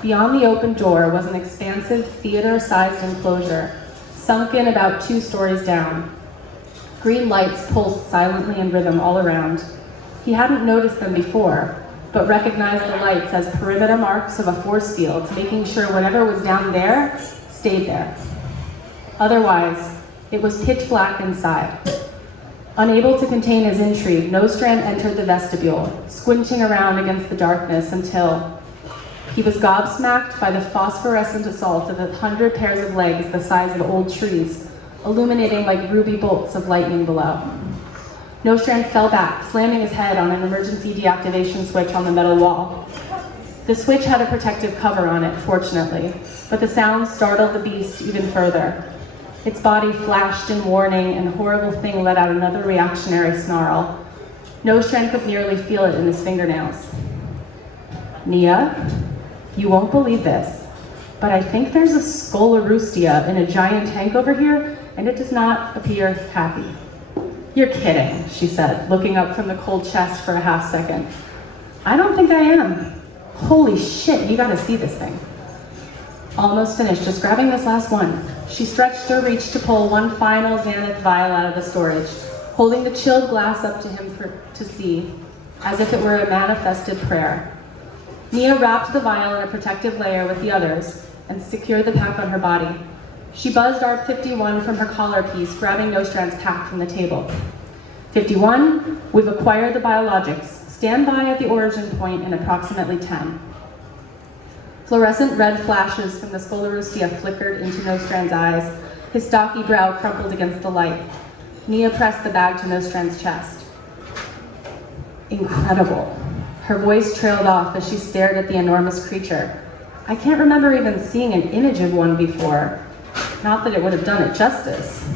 Beyond the open door was an expansive theater-sized enclosure, sunk in about 2 stories down. Green lights pulsed silently in rhythm all around. He hadn't noticed them before, but recognized the lights as perimeter marks of a force field, making sure whatever was down there stayed there. Otherwise, it was pitch black inside. Unable to contain his intrigue, Nostrand entered the vestibule, squinting around against the darkness until he was gobsmacked by the phosphorescent assault of 100 pairs of legs the size of old trees, illuminating like ruby bolts of lightning below. Nostrand fell back, slamming his head on an emergency deactivation switch on the metal wall. The switch had a protective cover on it, fortunately, but the sound startled the beast even further. Its body flashed in warning, and the horrible thing let out another reactionary snarl. Nostrand could nearly feel it in his fingernails. Nia, you won't believe this, but I think there's a Scolorustia in a giant tank over here, and it does not appear happy. You're kidding, she said, looking up from the cold chest for a half second. I don't think I am. Holy shit, you gotta see this thing. Almost finished, just grabbing this last one. She stretched her reach to pull one final Xanath vial out of the storage, holding the chilled glass up to him to see, as if it were a manifested prayer. Nia wrapped the vial in a protective layer with the others and secured the pack on her body. She buzzed ARP 51 from her collar piece, grabbing Nostrand's pack from the table. 51, we've acquired the biologics. Stand by at the origin point in approximately 10. Fluorescent red flashes from the Scolorustia flickered into Nostrand's eyes. His stocky brow crumpled against the light. Nia pressed the bag to Nostrand's chest. Incredible. Her voice trailed off as she stared at the enormous creature. I can't remember even seeing an image of one before. Not that it would have done it justice.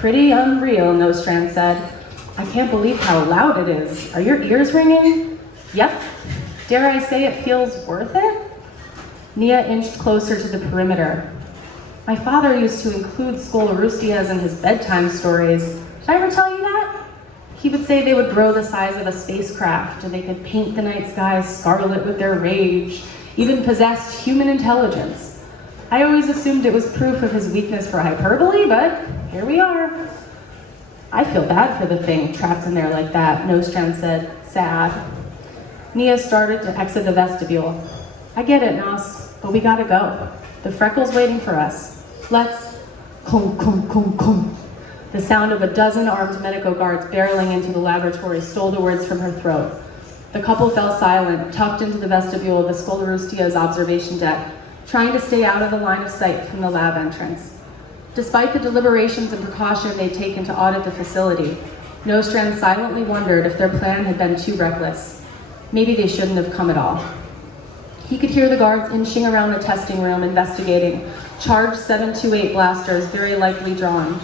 Pretty unreal, Nostrand said. I can't believe how loud it is. Are your ears ringing? Yep. Dare I say it feels worth it? Nia inched closer to the perimeter. My father used to include Scolorustias in his bedtime stories. Did I ever tell you that? He would say they would grow the size of a spacecraft, and they could paint the night sky scarlet with their rage, even possessed human intelligence. I always assumed it was proof of his weakness for hyperbole, but here we are. I feel bad for the thing trapped in there like that, Nostrand said, sad. Nia started to exit the vestibule. I get it, Nos, but we gotta go. The Freckle's waiting for us. Let's... Kum, kum, kum, kum. The sound of a dozen armed medico guards barreling into the laboratory stole the words from her throat. The couple fell silent, tucked into the vestibule of the Scolorustia's observation deck, trying to stay out of the line of sight from the lab entrance. Despite the deliberations and precaution they'd taken to audit the facility, Nostrand silently wondered if their plan had been too reckless. Maybe they shouldn't have come at all. He could hear the guards inching around the testing room, investigating, charged 728 blasters, very likely drawn.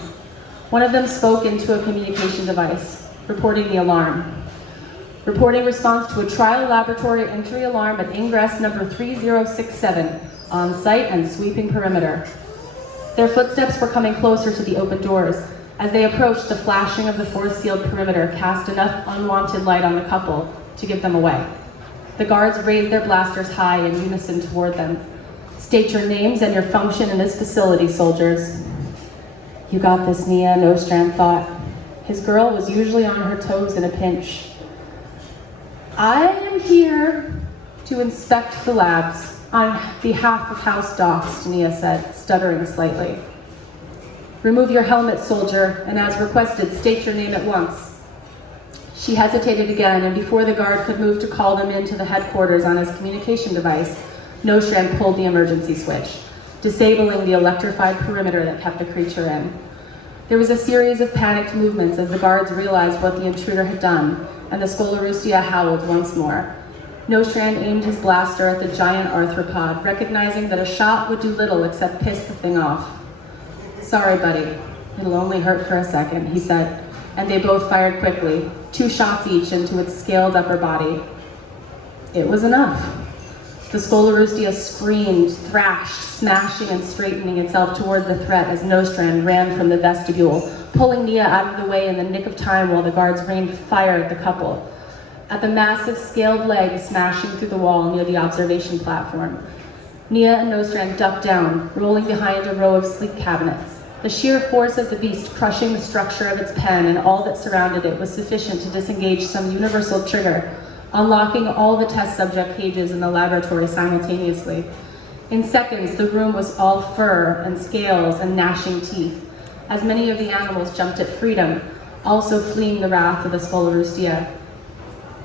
One of them spoke into a communication device, reporting the alarm. Reporting response to a trial laboratory entry alarm at ingress number 3067, on site and sweeping perimeter. Their footsteps were coming closer to the open doors. As they approached, the flashing of the force field perimeter cast enough unwanted light on the couple to give them away. The guards raised their blasters high in unison toward them. State your names and your function in this facility, soldiers. You got this, Nia, Nostrand thought. His girl was usually on her toes in a pinch. I am here to inspect the labs on behalf of House Docs, Nia said, stuttering slightly. Remove your helmet, soldier, and as requested, state your name at once. She hesitated again, and before the guard could move to call them into the headquarters on his communication device, Nostrand pulled the emergency switch, disabling the electrified perimeter that kept the creature in. There was a series of panicked movements as the guards realized what the intruder had done, and the Scolorustia howled once more. Nostrand aimed his blaster at the giant arthropod, recognizing that a shot would do little except piss the thing off. Sorry, buddy. It'll only hurt for a second, he said, and they both fired quickly, 2 shots each into its scaled upper body. It was enough. The Scolorustia screamed, thrashed, smashing and straightening itself toward the threat as Nostrand ran from the vestibule, pulling Nia out of the way in the nick of time while the guards rained fire at the couple. At the massive scaled legs smashing through the wall near the observation platform, Nia and Nostrand ducked down, rolling behind a row of sleep cabinets. The sheer force of the beast crushing the structure of its pen and all that surrounded it was sufficient to disengage some universal trigger, unlocking all the test subject cages in the laboratory simultaneously. In seconds, the room was all fur and scales and gnashing teeth, as many of the animals jumped at freedom, also fleeing the wrath of the Scolorustia.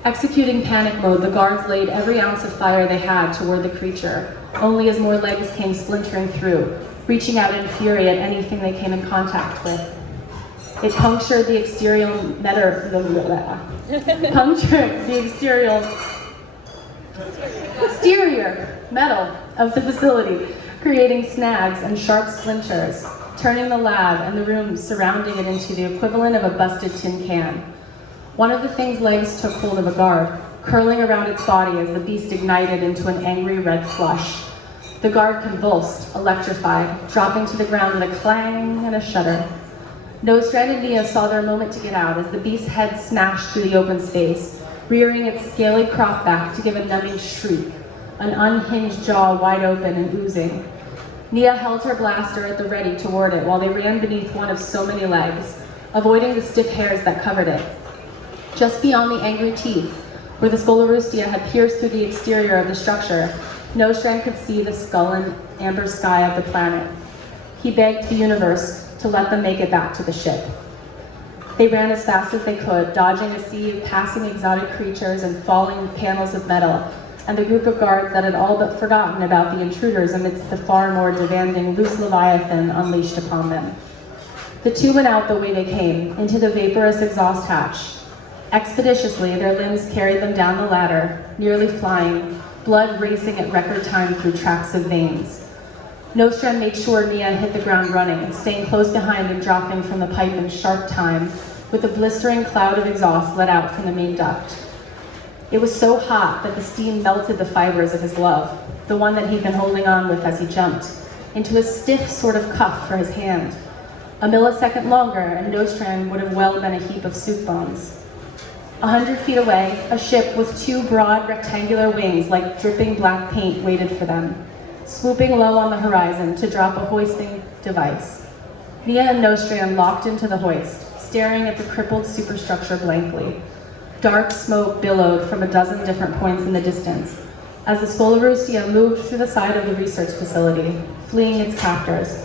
Executing panic mode, the guards laid every ounce of fire they had toward the creature, only as more legs came splintering through, reaching out in fury at anything they came in contact with. It punctured the exterior metal of the facility, creating snags and sharp splinters, turning the lab and the rooms surrounding it into the equivalent of a busted tin can. One of the thing's legs took hold of a guard, curling around its body as the beast ignited into an angry red flush. The guard convulsed, electrified, dropping to the ground with a clang and a shudder. Nostrand and Nia saw their moment to get out as the beast's head smashed through the open space, rearing its scaly crop back to give a numbing shriek, an unhinged jaw wide open and oozing. Nia held her blaster at the ready toward it while they ran beneath one of so many legs, avoiding the stiff hairs that covered it. Just beyond the angry teeth, where the Scolorustia had pierced through the exterior of the structure, Nostrand could see the skull and amber sky of the planet. He begged the universe to let them make it back to the ship. They ran as fast as they could, dodging a sea of passing exotic creatures and falling panels of metal, and the group of guards that had all but forgotten about the intruders amidst the far more demanding loose leviathan unleashed upon them. The two went out the way they came, into the vaporous exhaust hatch. Expeditiously, their limbs carried them down the ladder, nearly flying, blood racing at record time through tracts of veins. Nostrand made sure Nia hit the ground running, staying close behind and dropping from the pipe in sharp time, with a blistering cloud of exhaust let out from the main duct. It was so hot that the steam melted the fibers of his glove, the one that he'd been holding on with as he jumped, into a stiff sort of cuff for his hand. A millisecond longer, and Nostrand would have well been a heap of soup bones. 100 feet away, a ship with two broad rectangular wings like dripping black paint waited for them, swooping low on the horizon to drop a hoisting device. Nia and Nostrand locked into the hoist, staring at the crippled superstructure blankly. Dark smoke billowed from a dozen different points in the distance as the Scolorustia moved through the side of the research facility, fleeing its captors.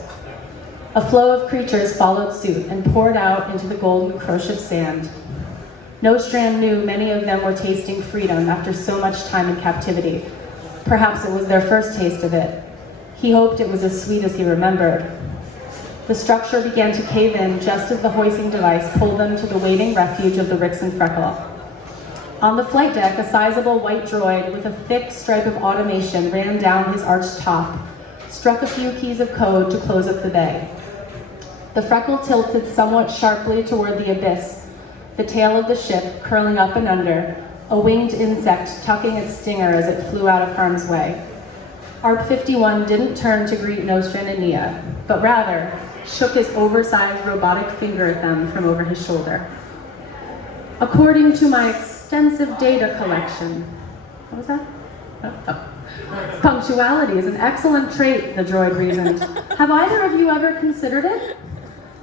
A flow of creatures followed suit and poured out into the golden crush of sand. Nostrand knew many of them were tasting freedom after so much time in captivity. Perhaps it was their first taste of it. He hoped it was as sweet as he remembered. The structure began to cave in just as the hoisting device pulled them to the waiting refuge of the Rix and Freckle. On the flight deck, a sizable white droid with a thick stripe of automation ran down his arched top, struck a few keys of code to close up the bay. The Freckle tilted somewhat sharply toward the abyss, the tail of the ship curling up and under, a winged insect tucking its stinger as it flew out of harm's way. ARP 51 didn't turn to greet Nostrand and Nia, but rather shook his oversized robotic finger at them from over his shoulder. According to my extensive data collection, what was that? Oh. Punctuality is an excellent trait, the droid reasoned. Have either of you ever considered it?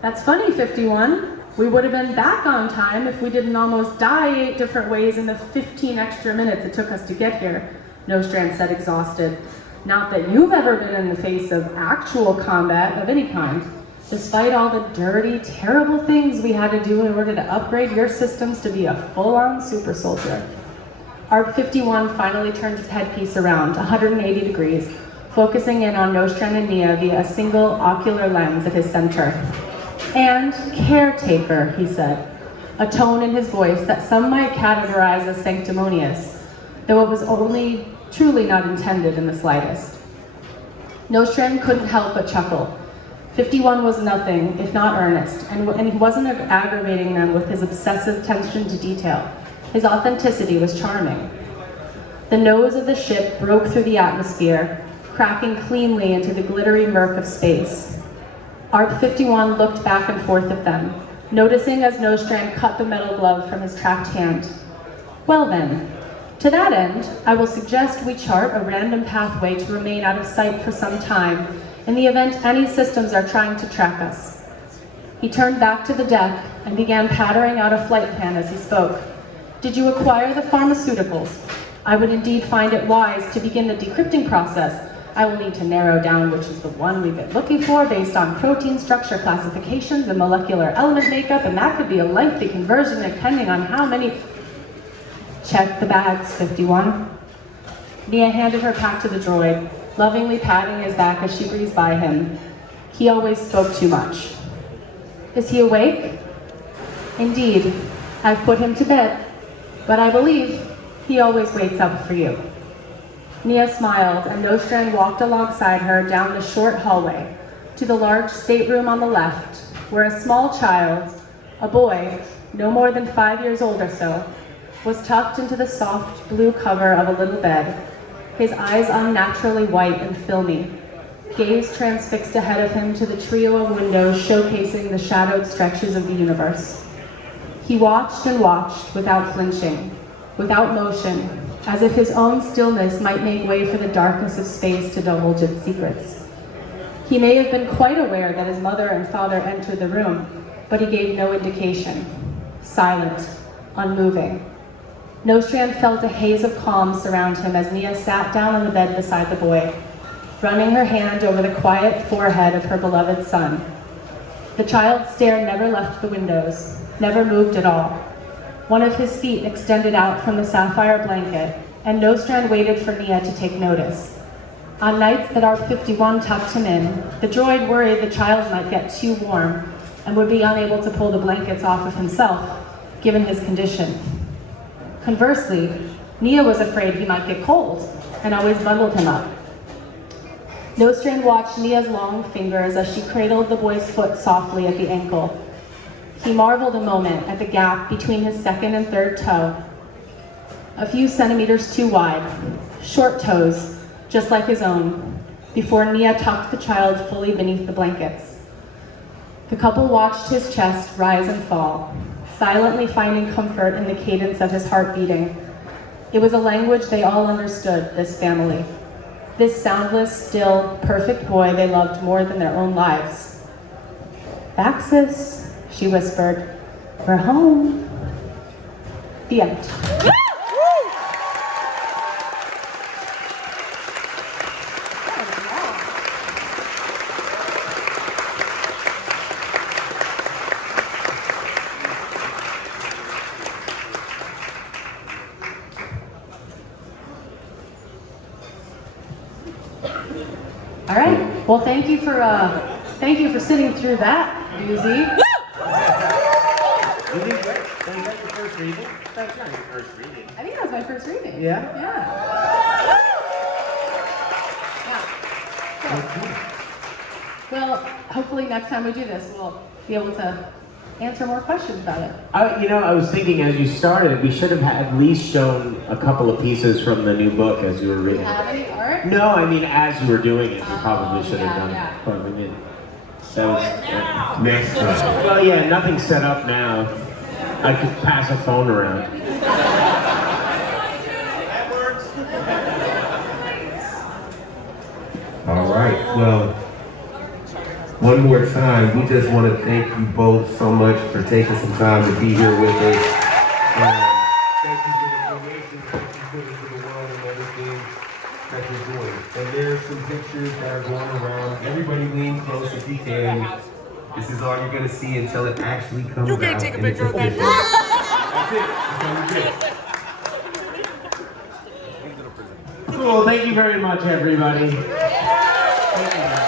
That's funny, 51. We would have been back on time if we didn't almost die 8 different ways in the 15 extra minutes it took us to get here, Nostrand said, exhausted. Not that you've ever been in the face of actual combat of any kind, despite all the dirty, terrible things we had to do in order to upgrade your systems to be a full-on super soldier. ARP 51 finally turned his headpiece around 180 degrees, focusing in on Nostrand and Nia via a single ocular lens at his center. And caretaker, he said, a tone in his voice that some might categorize as sanctimonious, though it was only truly not intended in the slightest. Nostrand couldn't help but chuckle. 51 was nothing, if not earnest, and he wasn't aggravating them with his obsessive attention to detail. His authenticity was charming. The nose of the ship broke through the atmosphere, cracking cleanly into the glittery murk of space. ARP 51 looked back and forth at them, noticing as Nostrand cut the metal glove from his trapped hand. Well then, to that end, I will suggest we chart a random pathway to remain out of sight for some time in the event any systems are trying to track us. He turned back to the deck and began pattering out a flight plan as he spoke. Did you acquire the pharmaceuticals? I would indeed find it wise to begin the decrypting process. I will need to narrow down which is the one we've been looking for based on protein structure classifications and molecular element makeup, and that could be a lengthy conversion depending on how many... Check the bags, 51. Nia handed her pack to the droid, lovingly patting his back as she breezed by him. He always spoke too much. Is he awake? Indeed, I've put him to bed, but I believe he always waits up for you. Nia smiled, and Nostrand walked alongside her down the short hallway to the large stateroom on the left, where a small child, a boy, no more than 5 years old or so, was tucked into the soft blue cover of a little bed, his eyes unnaturally white and filmy, gaze transfixed ahead of him to the trio of windows showcasing the shadowed stretches of the universe. He watched and watched without flinching, without motion, as if his own stillness might make way for the darkness of space to divulge its secrets. He may have been quite aware that his mother and father entered the room, but he gave no indication. Silent, unmoving. Nostrand felt a haze of calm surround him as Nia sat down on the bed beside the boy, running her hand over the quiet forehead of her beloved son. The child's stare never left the windows, never moved at all. One of his feet extended out from the sapphire blanket, and Nostrand waited for Nia to take notice. On nights that ARP 51 tucked him in, the droid worried the child might get too warm and would be unable to pull the blankets off of himself, given his condition. Conversely, Nia was afraid he might get cold and always bundled him up. Nostrand watched Nia's long fingers as she cradled the boy's foot softly at the ankle. He marveled a moment at the gap between his second and third toe. A few centimeters too wide, short toes, just like his own, before Nia tucked the child fully beneath the blankets. The couple watched his chest rise and fall, silently finding comfort in the cadence of his heart beating. It was a language they all understood, this family. This soundless, still, perfect boy they loved more than their own lives. "VAXIS," she whispered. "We're home." The end. All right. Well, thank you for sitting through that doozy. You did great. So you got your first reading? That's not your first reading. I think that was my first reading. Yeah? So, well, hopefully next time we do this, we'll be able to answer more questions about it. I was thinking as you started, we should have at least shown a couple of pieces from the new book as you were Do reading. you have any art? No, I mean as you were doing it, you probably should have done yeah. it. But I mean, that was Next time. well, yeah, nothing's set up now. I could pass a phone around. That works. All right. Well, one more time, we just want to thank you both so much for taking some time to be here with us. Thank you for the donations that you put into the world and everything that you're doing. And there's some pictures that are going around. Everybody lean close if you can. This is all you're going to see until it actually comes out. You can't take a picture of that. That's it. Cool. Thank you very much, everybody. Thank you.